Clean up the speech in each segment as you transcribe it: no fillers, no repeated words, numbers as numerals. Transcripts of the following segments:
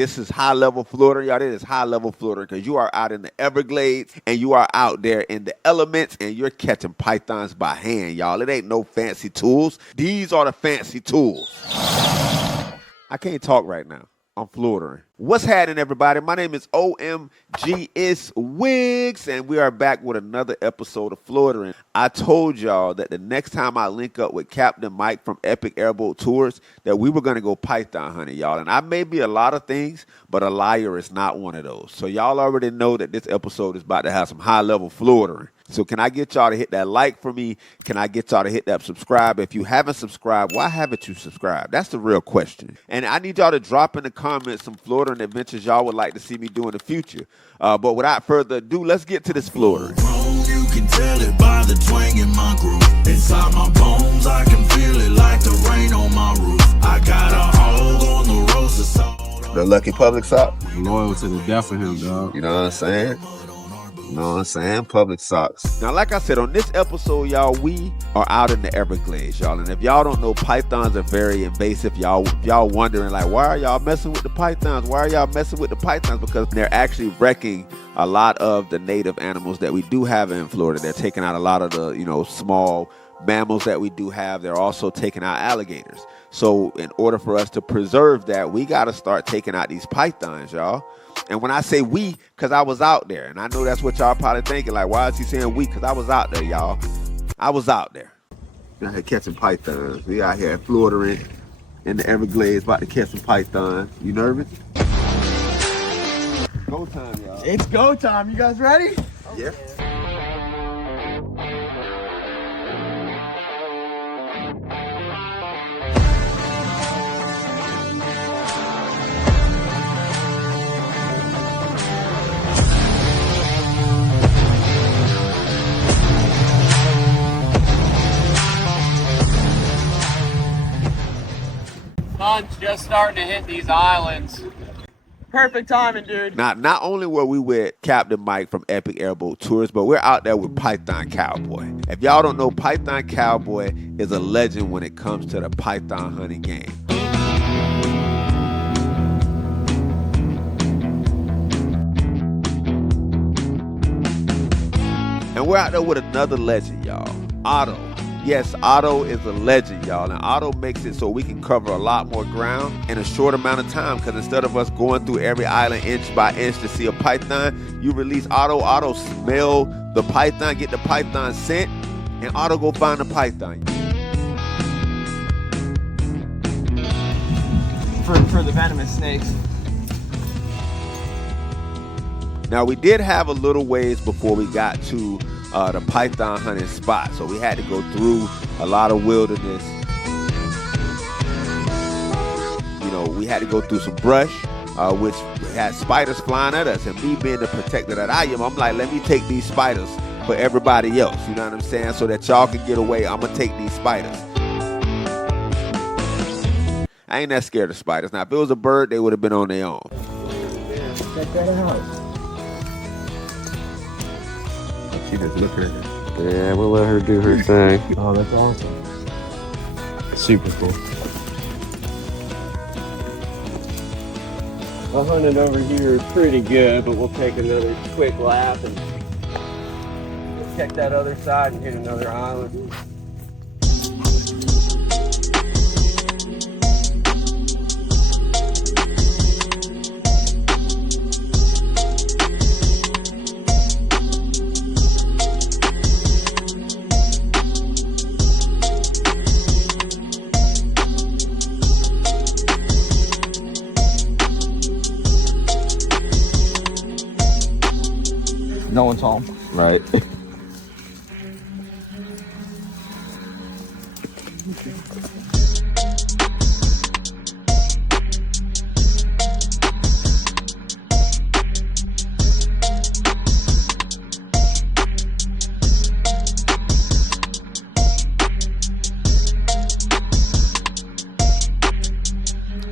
this is high-level Florida, y'all. This is high-level Florida because you are out in the Everglades and you are out there in the elements and you're catching pythons by hand, y'all. It ain't no fancy tools. These are the fancy tools. I can't talk right now. I'm Floridian. What's happening, everybody? My name is omgitswicks, and we are back with another episode of Floridian. I told y'all that the next time I link up with Captain Mike from Epic Airboat Tours, that we were going to go python hunting, y'all. And I may be a lot of things, but a liar is not one of those. So y'all already know that this episode is about to have some high-level Floridian. So can I get y'all to hit that like for me? Can I get y'all to hit that subscribe? If you haven't subscribed, why haven't you subscribed? That's the real question. And I need y'all to drop in the comments some Floridian adventures y'all would like to see me do in the future. But without further ado, let's get to this Floridian. You can tell it by the twang in my groove. Inside my bones, I can feel it like the rain on my roof. I got a hole on the rose of salt. The lucky public sock. Loyal to the death for him, dog. You know what I'm saying? You know what I'm saying? Public socks. Now, like I said, on this episode, y'all, we are out in the Everglades, y'all. And if y'all don't know, pythons are very invasive. Y'all wondering, like, why are y'all messing with the pythons? Why are y'all messing with the pythons? Because they're actually wrecking a lot of the native animals that we do have in Florida. They're taking out a lot of the, small mammals that we do have. They're also taking out alligators. So in order for us to preserve that, we got to start taking out these pythons, y'all. And when I say we, because I was out there. And I know that's what y'all probably thinking. Like, why is he saying we? Because I was out there, y'all. I was out there. Out here catching pythons. We out here at Floridian in the Everglades about to catch some pythons. You nervous? Go time, y'all. It's go time. You guys ready? Yeah. Sun's just starting to hit these islands. Perfect timing, dude. Now, not only were we with Captain Mike from Epic Airboat Tours, but we're out there with Python Cowboy. If y'all don't know, Python Cowboy is a legend when it comes to the python hunting game. And we're out there with another legend, y'all. Otto. Yes, Otto is a legend, y'all. And Otto makes it so we can cover a lot more ground in a short amount of time. Because instead of us going through every island inch by inch to see a python, you release Otto. Otto smell the python, get the python scent, and Otto go find the python. For the venomous snakes. Now, we did have a little ways before we got to the python hunting spot, so we had to go through a lot of wilderness. We had to go through some brush, which had spiders flying at us, and me being the protector that I am, I'm like, let me take these spiders for everybody else, you know what I'm saying, so that y'all can get away. I'm gonna take these spiders. I ain't that scared of spiders. Now, if it was a bird, they would have been on their own. Check that out. She just look at it. Yeah, we'll let her do her thing. Oh, that's awesome. Super cool. The hunting over here is pretty good, but we'll take another quick lap and check that other side and hit another island. No one's home. Right.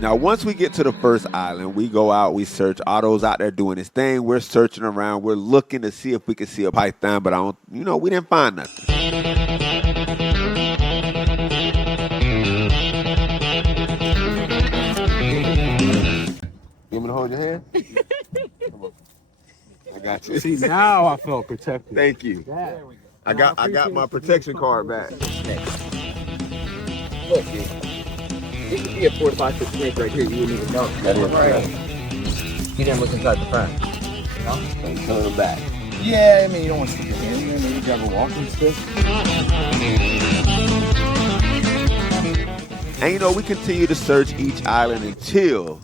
Now, once we get to the first island, we go out, we search. Otto's out there doing his thing. We're searching around. We're looking to see if we can see a python, but we didn't find nothing. Give me the whole hold your hand? Come on. I got you. See, now I felt protected. Thank you. There we go. I got my protection card back. Look, dude. This could be a 4 to 5 foot snake right here. You wouldn't even know. That is right. You didn't look inside the front. No? I'm coming them back. Yeah, I mean, you don't want to stick your hand in there. Maybe grab a walking stick. And you know, we continue to search each island until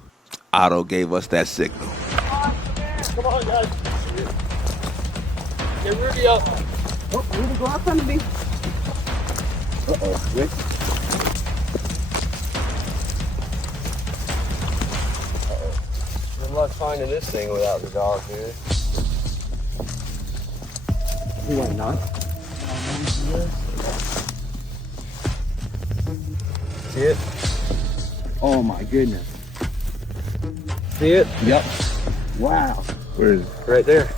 Otto gave us that signal. Come on, guys. Get Rudy up. Oh, Rudy, go out front of me. Uh-oh. Good luck finding this thing without the dog, dude. You want not? See it? Oh my goodness. See it? Yep. Wow. Where is it? Right there.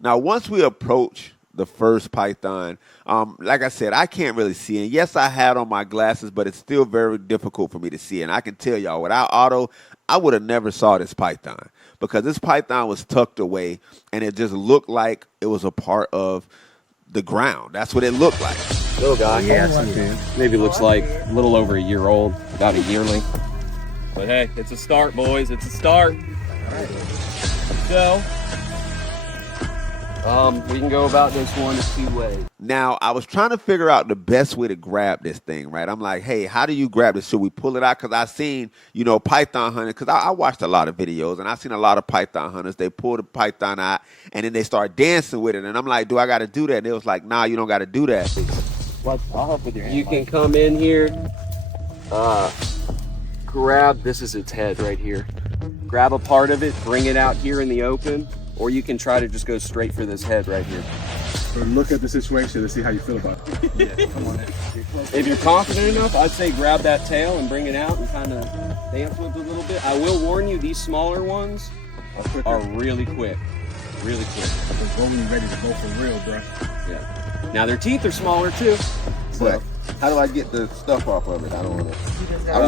Now, once we approach the first python, like I said, I can't really see it. Yes, I had on my glasses, but it's still very difficult for me to see. And I can tell y'all, without Otto, I would have never saw this python because this python was tucked away and it just looked like it was a part of the ground. That's what it looked like. Little guy. Yeah, I see it. Maybe looks like a little over a year old, about a yearling. But hey, it's a start, boys. It's a start. So, we can go about this one of 2 ways. Now, I was trying to figure out the best way to grab this thing, right? I'm like, hey, how do you grab this? Should we pull it out? Because I seen, you know, python hunters, because I watched a lot of videos, and I seen a lot of python hunters. They pull the python out, and then they start dancing with it. And I'm like, do I got to do that? And they was like, nah, you don't got to do that. What? I'll help with your hand. You can come in here, grab, this is its head right here. Grab a part of it, bring it out here in the open, or you can try to just go straight for this head right here. But look at the situation and see how you feel about it. Yeah, come on in. If you're confident enough, I'd say grab that tail and bring it out and kind of dance with it a little bit. I will warn you, these smaller ones are really quick. Really quick. Because when you're ready to go for real, bro. Yeah. Now their teeth are smaller too. But how do I get the stuff off of it? I don't want to. I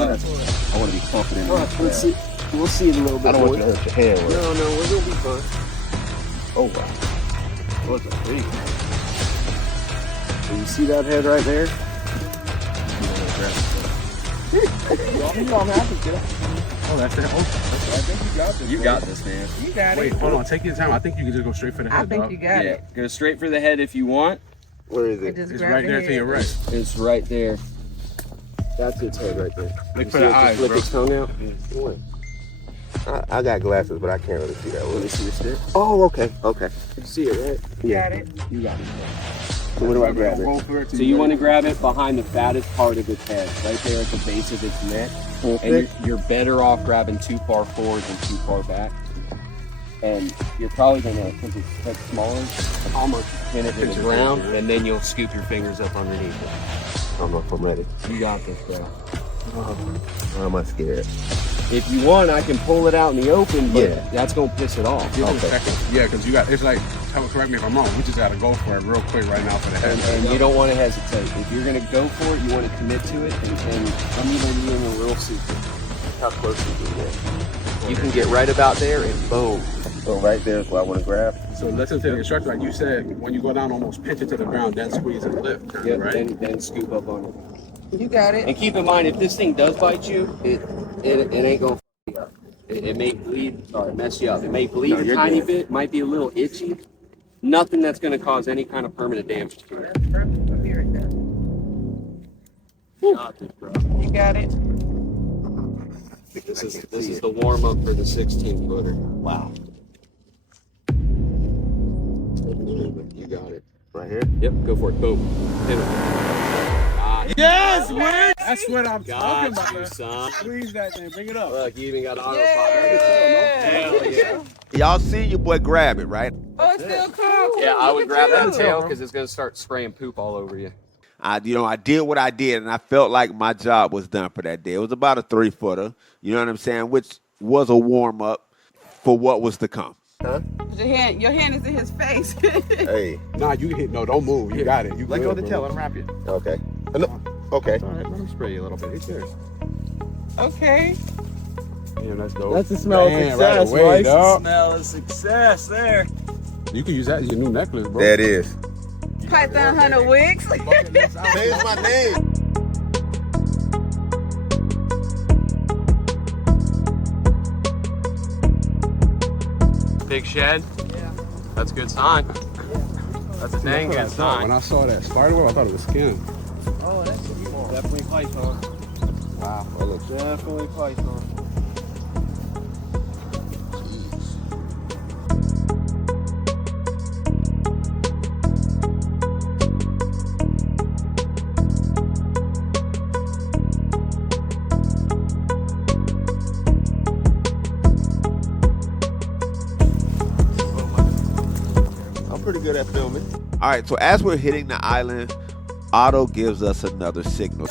want to be confident. Let's see. We'll see it a little bit. I don't want you to hurt your hand. No, we're gonna be fine. Oh, wow. What's a big? So you see that head right there? Oh, that's it. Oh, I think you got this. You got this, man. You got Wait, it. hold on. Take your time. I think you can just go straight for the head, I think dog. you got it. Go straight for the head if you want. Where is it? Just It's grab right the there head. to your right. It's right there. That's its head right there. Look You for see the it just eyes, flip bro. its tongue out? I got glasses, but I can't really see that. Let me see the stick. Oh, okay. Okay. You see it, right? Got it. You got it. So where do I grab it? Go for it So you want to grab it behind the fattest part of its head, right there at the base of its neck. And you're better off grabbing too far forward than too far back. And you're probably gonna, since it's much smaller, almost pin it to the ground, and then you'll scoop your fingers up underneath it. I don't know if I'm ready. You got this, bro. Why am I scared? If you want, I can pull it out in the open, but Yeah. that's gonna piss it off. Give it a second. Yeah, because you got, it's like, correct me if I'm wrong, we just got to go for it real quick right now for the head. And you don't want to hesitate. If you're gonna go for it, you want to commit to it, and I'm even being a real secret. How close you can get. You can get right about there, and boom. So right there is what I want to grab. So listen to the instructor, like you said, when you go down, almost pinch it to the ground, then squeeze and lift, kind Yep, of, right? then scoop up on it. You got it. And keep in mind, if this thing does bite you, it ain't gonna f you up. It may bleed, mess you up. It may bleed a tiny bit, might be a little itchy. Nothing that's gonna cause any kind of permanent damage to it. You got this, bro. You got it. This is the warm up for the 16 footer. Wow. You got it. Right here? Yep, go for it. Boom. Hit it. Yes, win. That's what I'm talking about, Got you, man. son. Squeeze that thing, bring it up. Look, you even got autopilot. Yeah. Hell yeah. Y'all seen your boy grab it, right? Oh, it's still cold. Yeah, I would Look at grab that you. tail because it's gonna start spraying poop all over you. I did what I did, and I felt like my job was done for that day. It was about a 3-footer, you know what I'm saying, which was a warm-up for what was to come. Your hand is in his face. Hey. Nah, you hit, no, don't move. You got it. You Let good, go of the bro. tail. Let him wrap you. Okay. Okay. All right, let him spray you a little bit. He's good. Okay. Damn, that's dope. That's the smell Damn, of success, right away, Royce. dog. Smell of success there. You can use that as your new necklace, bro. There it is. Python Hunter Wicks. Change my name. Big shed? Yeah. That's a good sign. That's a dang good When sign. I saw that spider web, I thought it was skin. Oh, that's definitely Python. Wow. Well, look. Definitely Python. Pretty good at filming. All right, so as we're hitting the island, Otto gives us another signal.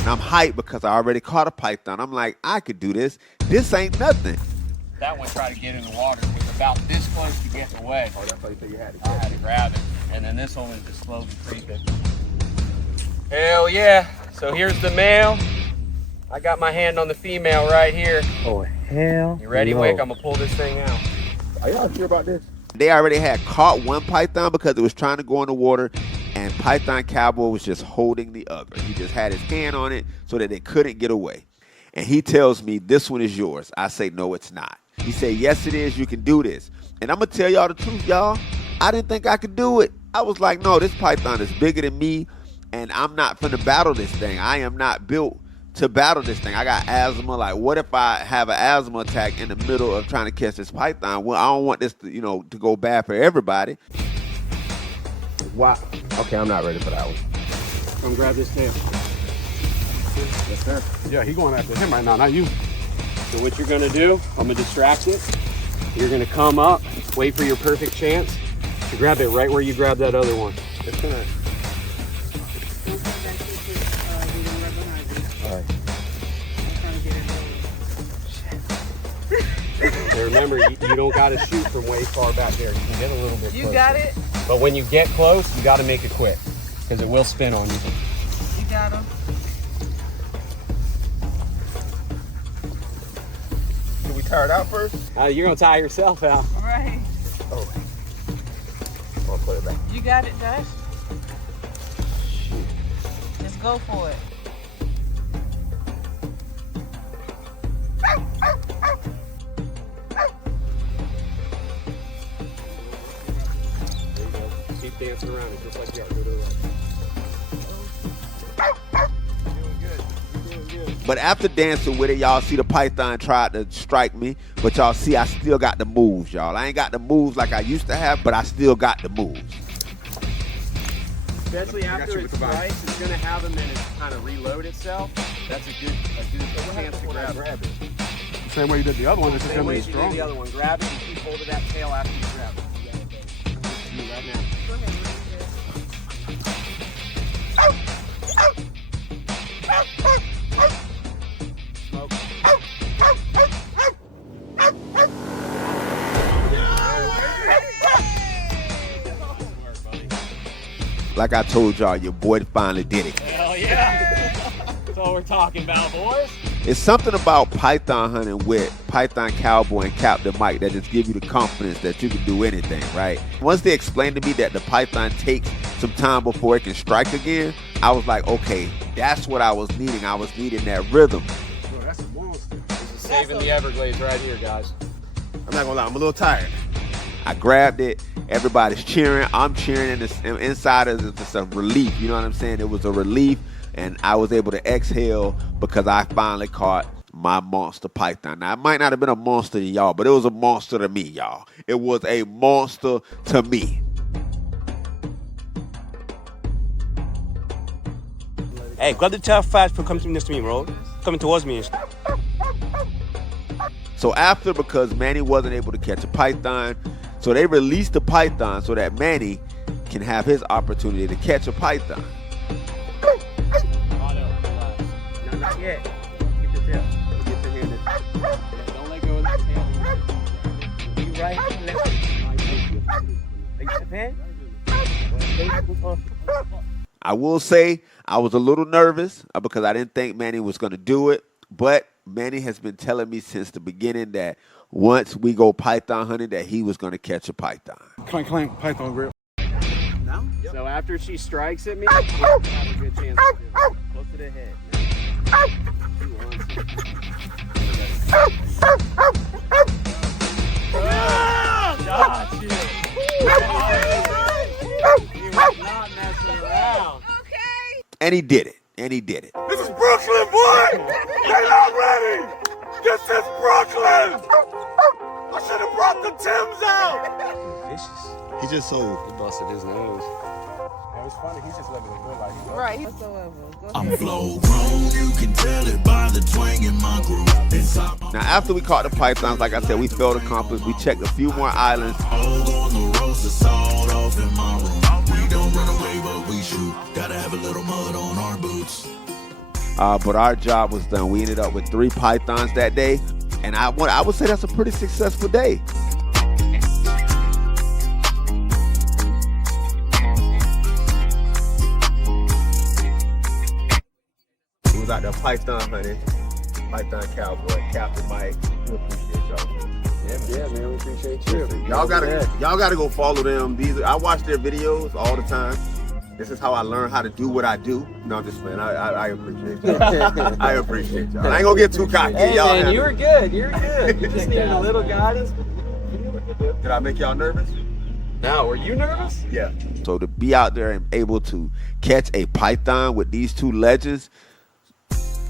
And I'm hyped because I already caught a python. I'm like, I could do this. This ain't nothing. That one tried to get in the water. It was about this close to getting away. Oh, that's why you said you had to I had to grab it. And then this one was just slowly creeping. Hell yeah. So here's the male. I got my hand on the female right here. Oh, hell. You ready, no. Wick? I'm gonna pull this thing out. Are y'all sure about this? They already had caught one python because it was trying to go in the water, and Python Cowboy was just holding the other. He just had his hand on it so that they couldn't get away. And he tells me, this one is yours. I say, no, it's not. He said, yes, it is. You can do this. And I'm going to tell y'all the truth, y'all. I didn't think I could do it. I was like, no, this python is bigger than me, and I'm not finna battle this thing. I am not built to battle this thing. I got asthma. Like, what if I have an asthma attack in the middle of trying to catch this python? Well, I don't want this to, to go bad for everybody. Wow. Okay, I'm not ready for that one. Come grab this tail. Yes, sir. Yeah, he going after him right now, not you. So what you're gonna do, I'm gonna distract it. You're gonna come up, wait for your perfect chance to grab it right where you grabbed that other one. It's gonna. So remember, you don't gotta shoot from way far back there. You can get a little bit closer. You got it? But when you get close, you gotta make it quick, because it will spin on you. You got him. Can we tire it out first? You're gonna tire yourself out. Right. Oh. I'll put it back. You got it, Josh? Just go for it. Keep dancing around it just like you are. Go to the right. Doing good. But after dancing with it, y'all see the python tried to strike me. But y'all see I still got the moves, y'all. I ain't got the moves like I used to have, but I still got the moves. Especially after it's sliced, it's gonna have a minute to kind of reload itself. That's a good chance to grab it. Same way you did the other one, it's just Same gonna way be as you did strong. the other one. Grab it and keep hold of that tail after you grab it. You right now. Go ahead. Smoke. Like I told y'all, your boy finally did it. Hell yeah! That's all we're talking about, boys. It's something about python hunting with Python Cowboy and Captain Mike that just give you the confidence that you can do anything, right? Once they explained to me that the python takes some time before it can strike again, I was like, okay, that's what I was needing. I was needing that rhythm. Bro, that's a monster. This is saving the Everglades right here, guys. I'm not gonna lie, I'm a little tired. I grabbed it. Everybody's cheering. I'm cheering, and inside is just a relief. You know what I'm saying? It was a relief, and I was able to exhale because I finally caught my monster python. Now, it might not have been a monster to y'all, but it was a monster to me, y'all. It was a monster to me. Hey, grab the tail fast for coming next to me, bro. Coming towards me. So after, because Manny wasn't able to catch a python, so they released the python so that Manny can have his opportunity to catch a python. Not yet. Get the tail. Get the hand. Don't let go of the tail. You right, left. Are you left hand? I will say I was a little nervous because I didn't think Manny was going to do it. But Manny has been telling me since the beginning that once we go python hunting, that he was going to catch a python. Clank, clank, python grip. So after she strikes at me, we'll have a good chance to do it. Close to the head. She wants it. Got you. He was not messing around. Okay. And he did it. And he did it. This is Brooklyn, boy! They not ready! This is Brooklyn! I should have brought the Timbs out! Vicious. He just so. He busted his nose. It was funny. He's just letting it go like he Right. Whatsoever. Go I'm ahead. flow grown, you can tell it by the twang in my groove. Inside my Now, after we caught the pythons, like I said, we felt accomplished. We checked a few more islands. hole on the roast of salt off in my room. We don't run away, but we shoot. Gotta have a little mud on our boots. But our job was done. We ended up with 3 pythons that day. And I would say that's a pretty successful day. We was out there python hunting. Python Cowboy, Captain Mike. We appreciate y'all. Yeah, man, we appreciate you. Y'all gotta go follow them. I watch their videos all the time. This is how I learn how to do what I do. No, I'm just playing. I appreciate y'all. I appreciate y'all. I ain't gonna get too cocky. Hey, y'all man, you were good. You were good. You just needed a little guidance. Did I make y'all nervous? Now, were you nervous? Yeah. So to be out there and able to catch a python with these 2 legends,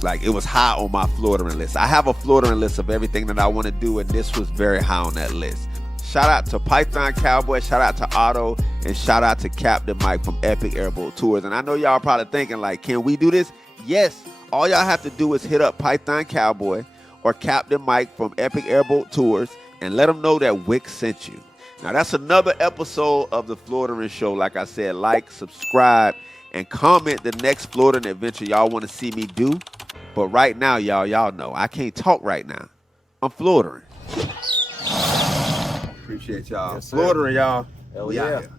like it was high on my Floridian list. I have a Floridian list of everything that I want to do, and this was very high on that list. Shout out to Python Cowboy, shout out to Otto, and shout out to Captain Mike from Epic Airboat Tours. And I know y'all probably thinking like, can we do this? Yes. All y'all have to do is hit up Python Cowboy or Captain Mike from Epic Airboat Tours and let them know that Wick sent you. Now that's another episode of the Floridian Show. Like I said, like, subscribe, and comment the next Floridian adventure y'all want to see me do. But right now, y'all know I can't talk right now. I'm Floridian. Appreciate y'all. Yes, sir. Floridian, y'all. Hell We out yeah. here.